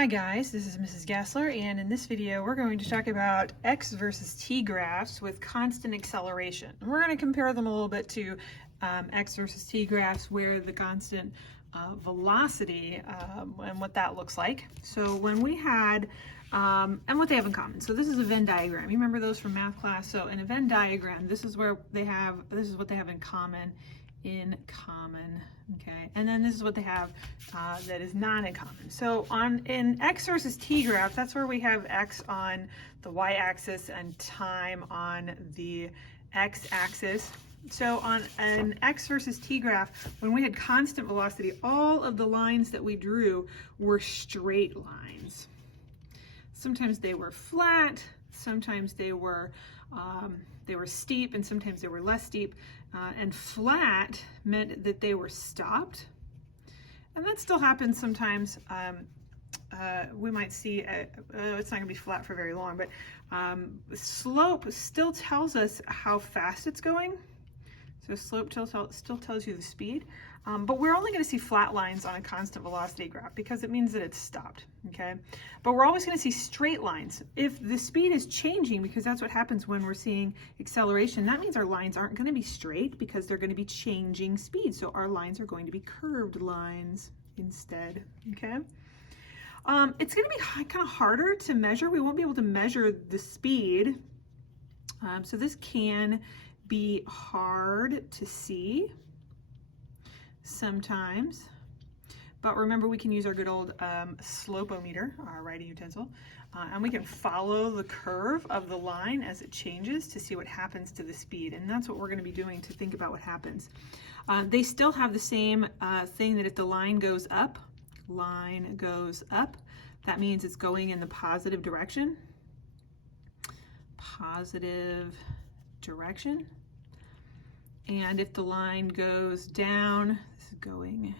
Hi guys, this is Mrs. Gassler, and in this video we're going to talk about x versus t graphs with constant acceleration. And we're going to compare them a little bit to x versus t graphs where the constant velocity and what that looks like. So when we had, and what they have in common. So this is a Venn diagram. You remember those from math class? So in a Venn diagram, this is what they have in common. Okay, and then this is what they have that is not in common. So in x versus t graph, that's where we have x on the y-axis and time on the x-axis. So on an x versus t graph, when we had constant velocity, all of the lines that we drew were straight lines. Sometimes they were flat, sometimes they were steep, and sometimes they were less steep. And flat meant that they were stopped. And that still happens sometimes. We might see, it's not gonna be flat for very long, but slope still tells us how fast it's going. So slope still tells you the speed. But we're only going to see flat lines on a constant velocity graph because it means that it's stopped, okay? But we're always going to see straight lines. If the speed is changing, because that's what happens when we're seeing acceleration, that means our lines aren't going to be straight because they're going to be changing speed. So our lines are going to be curved lines instead, okay? It's going to be kind of harder to measure. We won't be able to measure the speed. So this can be hard to see sometimes, but remember we can use our good old slope-o-meter, our writing utensil, and we can follow the curve of the line as it changes to see what happens to the speed, and that's what we're going to be doing to think about what happens. They still have the same thing that if the line goes up, that means it's going in the positive direction. And if the line goes down, this is going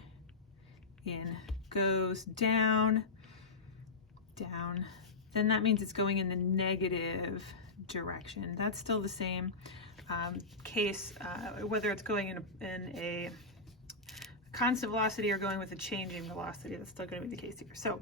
in, goes down, then that means it's going in the negative direction. That's still the same case, whether it's going in a constant velocity or going with a changing velocity. That's still going to be the case here. So